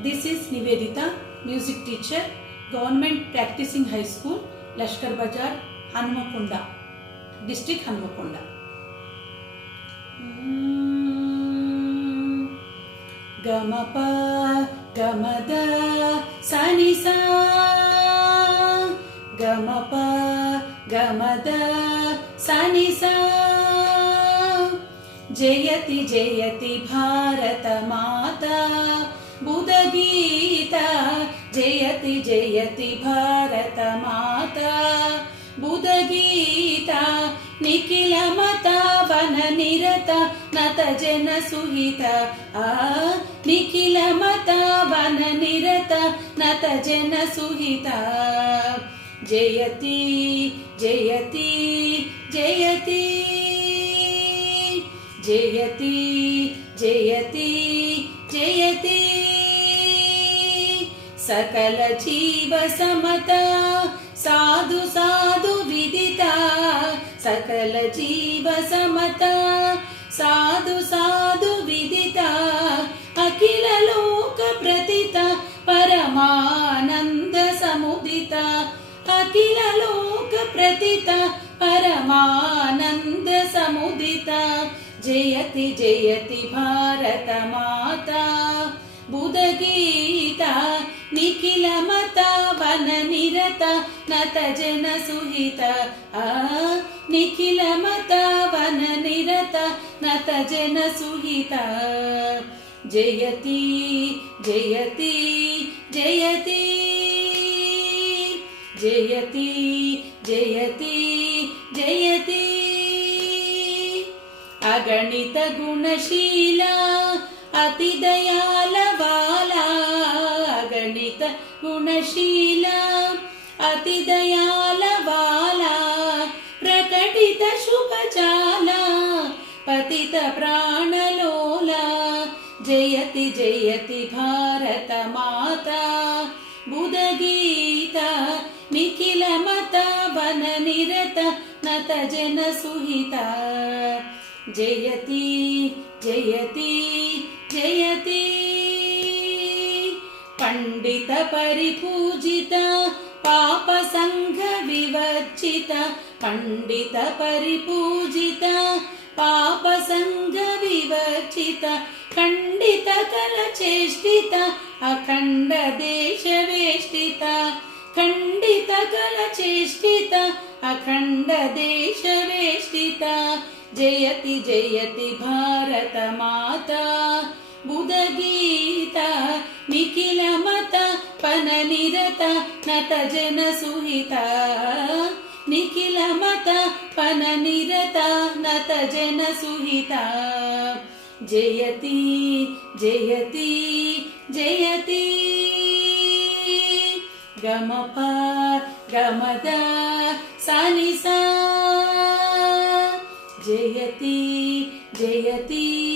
This is Nivedita, music teacher, Government Practicing High School, Lashkar Bazar, Hanmakonda, District Hanmakonda. Gamapa, Gamada, Sanisa. Gamapa, Gamada, Sanisa. Jayati Jayati Bharata Mata Buddha-gīta Jayati Jayati Bharata Mata Buddha-gīta Nikhila Mata Vana-nirata Nata Jana Suhita Nikhila Mata Vana-nirata Nata Jana Suhita Jayati Jayati Jayati Jayati, Jayati, Jayati Sakala Jiva Samata Sadhu Sadhu Vidita Sakala Jiva Samata Sadhu Sadhu Vidita Akila Loka Pratita Paramananda Samudita Akila Loka Pratita Paramananda Samudita Jayati Jayati Bharata Mata Buddha-gīta Nikhila Mata Vana-nirata Nata Jana Suhita Nikhila Mata Vana-nirata Nata Jana Suhita Jayati Jayati Jayati Jayati Jayati Jayati ಅಗಣಿತ ಗುಣಶೀಲ ಅತಿ ದಯಾಲ ಬಾಲ ಅಗಣಿತ ಗುಣಶೀಲ ಅತಿ ದಯಾಲ ಬಾಲ ಪ್ರಕಟಿತ ಶುಭಚಾಲ ಪತಿತ ಪ್ರಾಣಲೋಲ ಜಯತಿ ಜಯತಿ ಭಾರತ ಮಾತಾ ಬುಧಗೀತ ನಿಖಿಲ ಮತ ವನ ನಿರತ ನತ ಜನ ಸುಹಿತ Jayati, Jayati, Jayati Pandita Paripujita Papa Sangha Vivarchita Pandita Paripujita Papa Sangha Vivarchita Kandita Kala Cheshtita Akhanda Desha Veshtita Kandita Kala Cheshtita Akhanda Desha Veshtita Jayati Jayati Bharata Mata Buddha-gīta Nikhila Mata Vana-nirata Nata Jana Suhita Nikhila Mata Vana-nirata Nata Jana Suhita Jayati Jayati Jayati Gamapa Gamada Sanisa Jayati, Jayati,